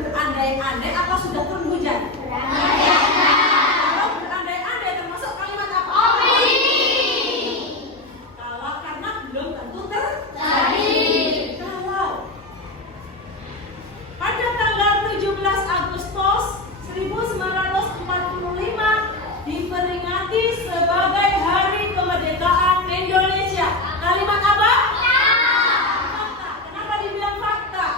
berandai-andai atau sudah turun hujan? Kalau berandai-andai termasuk kalimat apa? Kalau karena belum tentu terjadi. Kalau pada tanggal 17 Agustus 1945 diperingati sebagai Hari Kemerdekaan Indonesia. Kalimat apa? Fakta. Kenapa dibilang fakta?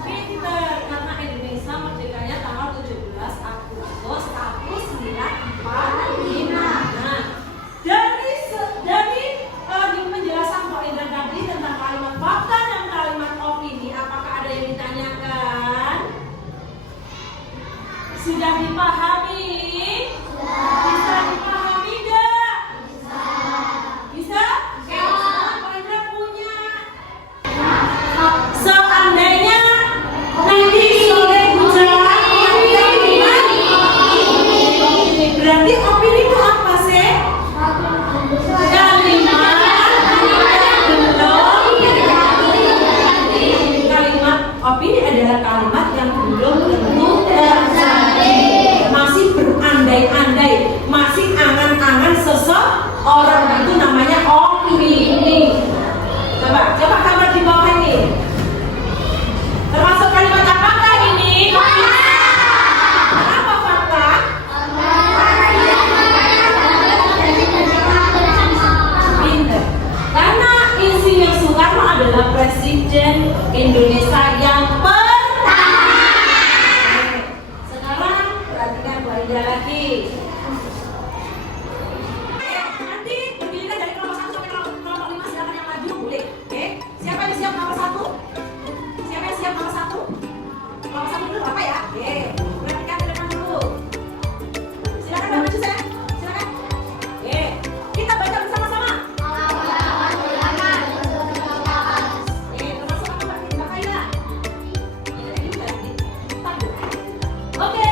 Pinter, karena Indonesia merdekanya tanggal 17 Agustus 1945. Nah, dari penjelasan Pak Indra tadi tentang kalimat fakta dan kalimat opini, apakah ada yang ditanyakan? Sudah dipahami? Bisa dipahami enggak? Bisa? Pak Indra punya. Seandainya nanti sore hujan, berarti opini itu apa sih? Kalimat opini adalah kalimat yang belum tentu terjadi, masih berandai-andai, masih angan-angan seseorang, itu namanya opini. Coba gambar di bawah ini. Termasuk kalimat apakah ini? Kenapa fakta? Pinter. Karena Insinyur Soekarno adalah Presiden Indonesia yang pertama. Sekarang perhatikan Bu Aida lagi. Nanti berdirikan dari kelompok 1 sampai kelompok 5, silakan yang maju boleh. Oke? Siapa yang siap nomor 1? Siapa yang siap nomor 1? Nomor 1 dulu apa ya? Oke. Perhatikan ke depan dulu. Silakan Mbak maju saya. Silakan. Oke. Kita baca bersama-sama. Termasuk apa Mbak Aida? Oke.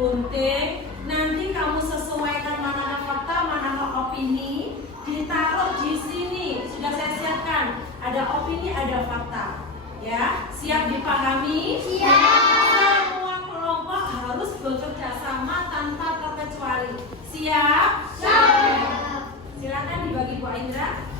gunting, nanti kamu sesuaikan manakah fakta, manakah opini, ditaruh di sini. Sudah saya siapkan, ada opini, ada fakta. Ya, siap dipahami? Siap. Semua kelompok harus bekerja sama tanpa terkecuali. Siap? Siap. Silakan dibagi Bu Indra.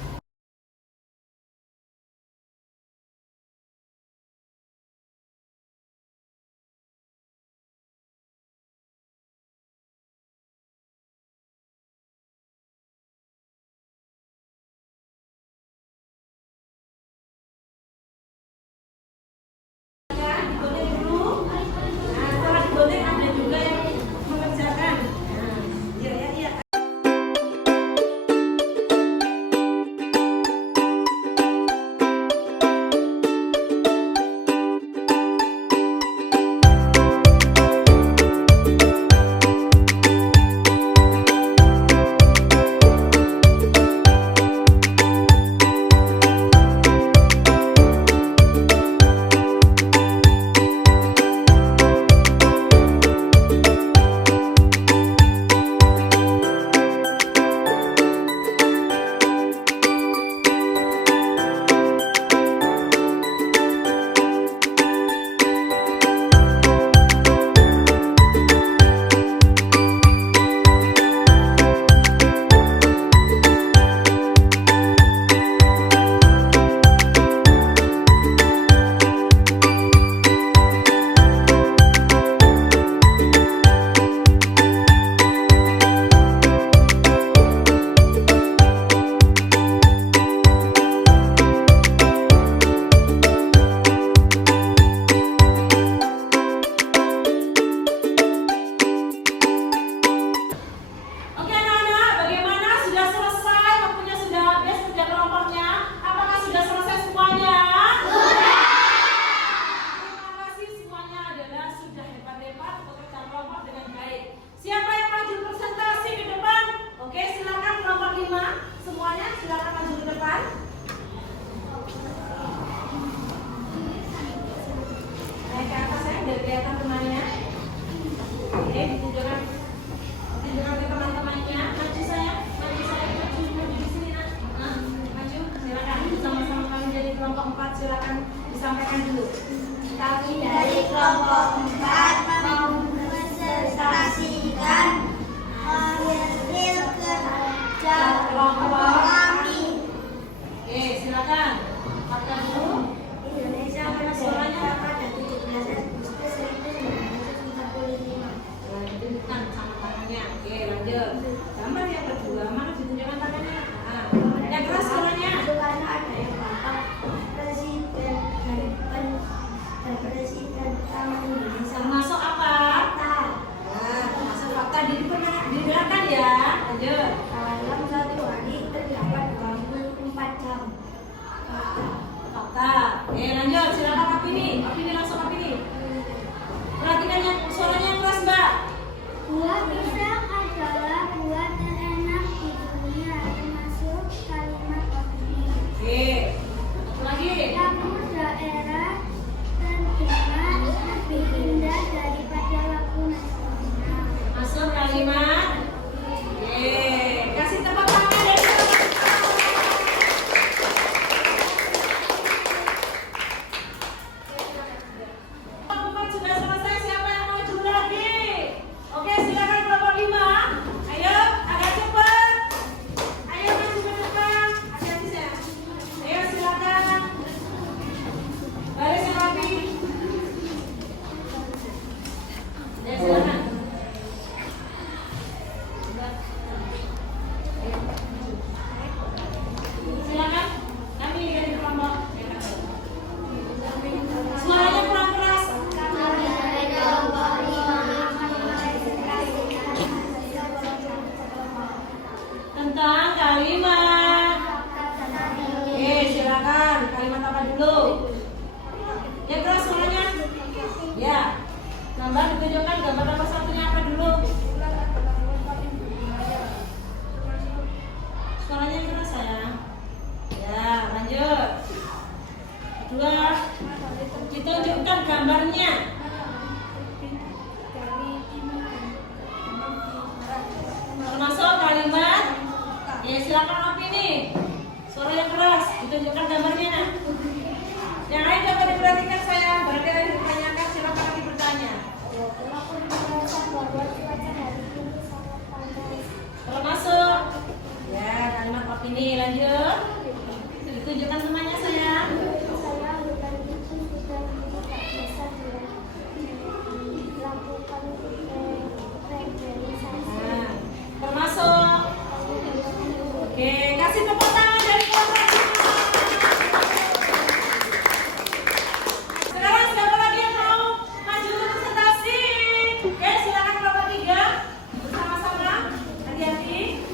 silakan disampaikan dulu. Kami dari kelompok 4 mau menpresentasikan hasil kerja kelompok kami. Oke, silakan. Fakta dulu. Indonesia pada suaranya pada 17 Agustus 1945. Tunjukkan sama tangannya. Oke, lanjut. Gambar yang kedua, mana ditunjukkan tangannya? Nah, yang keras suaranya. Karena ada yang bapak presiden dan presiden pertama Indonesia. Termasuk apa? Fakta. Nah, termasuk fakta didengarkan ya. Lanjut. Dalam satu hari terdapat 24 jam. Fakta. Fakta. Oke, lanjut. Silakan opini. Opini langsung opini. Perhatikan yang suaranya yang keras, Mbak. Buah pisang adalah buah terenak di dunia, termasuk kalimat opini. Oke. Satu lagi. Lagu daerah terdengar lebih indah daripada lagu nasional. Masuk kalimat. Oke. Kasih tepuk tangan dari teman-teman. Kelompok sudah selesai. Siapa yang mau maju lagi? Oke, silakan kelompok 5. Ayo, agak cepat. Ayo maju ke depan. Hati-hati saya. Ayo silakan. Baris yang rapi. Ya, silakan. Silakan. Kami dari kelompok. Suaranya kurang keras. Kami dari kelompok 5 Tentang kalimat. Oke, silakan. Kalimat apa dulu? Yang keras suaranya? Ya. Gambar ditunjukkan gambar nomor satunya apa dulu? Suaranya yang keras sayang. Ya, lanjut. Kedua, ditunjukkan gambarnya. Termasuk kalimat. Ya, silakan opini. Suara yang keras, ditunjukkan gambarnya. Yang lain dapat diperhatikan saya. Berarti ada yang ditanyakan, silakan lagi bertanya. Aku merasa bahwa cuaca hari ini sangat panas. Termasuk. Ya, kalimat opini. Lanjut. Ditunjukkan semuanya sayang. Saya hutan itu sudah tidak bisa dilakukan revitalisasi. Nah, termasuk. Oke, kasih tepuk tangan dari kelompok 5. Sekarang siapa lagi yang mau maju untuk presentasi? Oke, silakan kelompok 3 bersama-sama. Hati-hati.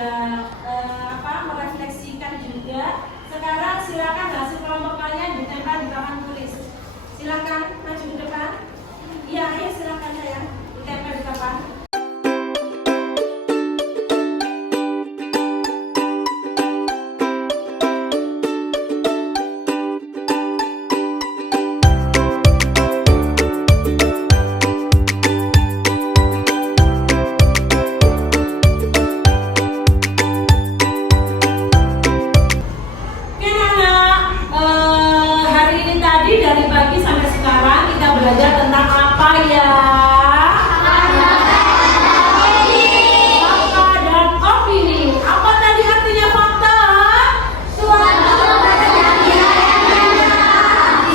sudah merefleksikan juga. Sekarang silakan hasil kelompok kalian ditempel di papan tulis. Silakan maju ke depan. Iya, ayo silakan sayang ditempel di papan. Dari pagi sampai sekarang kita belajar tentang apa ya? Fakta dan opini. Apa tadi artinya fakta?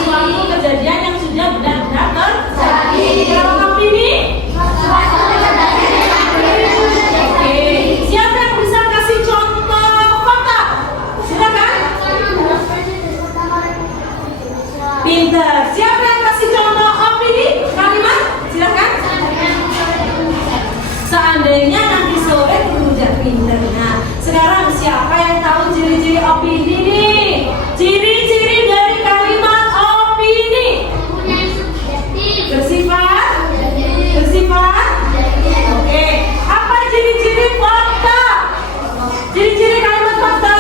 Suatu kejadian yang sudah benar-benar terjadi. Kalau opini? Oke. Siapa yang bisa kasih contoh fakta? Silakan. Pinter. Siapa yang kasih contoh opini? Kalimat? Silakan. Seandainya nanti sore turun hujan. Pinter. Nah, sekarang siapa yang tahu ciri-ciri opini nih? Ciri-ciri dari kalimat opini. Bersifat? Oke. Apa ciri-ciri fakta? Ciri-ciri kalimat fakta?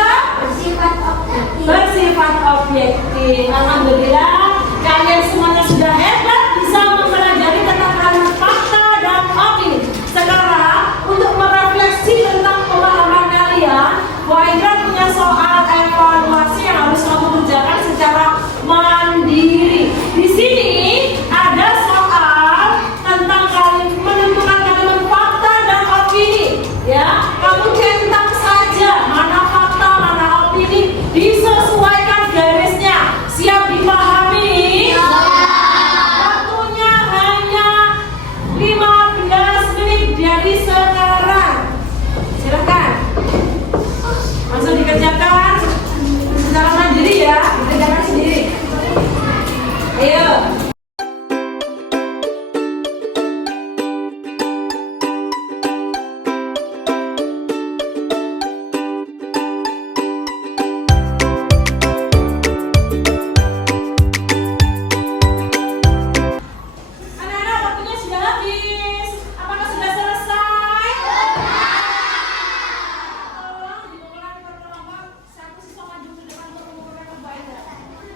Bersifat objektif. Alhamdulillah, kalian semuanya sudah hebat bisa mempelajari tentang kalimat fakta dan opini. Sekarang untuk merefleksi tentang pemahaman kalian, Bu Aindra punya soal evaluasi yang harus kamu kerjakan secara mandiri. Di sini ada soal tentang menentukan kalimat fakta dan opini. Ya, kamu centang saja mana fakta, mana opini, disesuaikan garisnya. Siap dipahami? Waktunya hanya 15 menit dari sekarang. Silakan. Langsung dikerjakan secara mandiri ya, dikerjakan sendiri. Ayo. Anak-anak, waktunya sudah habis. Apakah sudah selesai? Tolong dibukukan kelompok. Satu siswa maju ke depan untuk mengumpulkan ke Bu Aindra.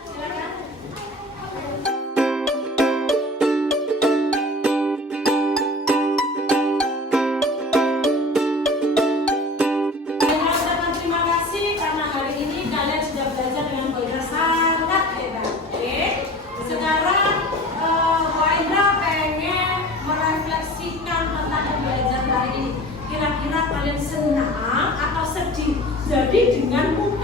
Silakan. Terima kasih karena hari ini kalian sudah belajar dengan Bu Aindra sangat hebat. Oke. Sekarang Bu Aindra pengen merefleksikan tentang pembelajaran hari ini. Kira-kira kalian senang atau sedih? Jadi dengan mudah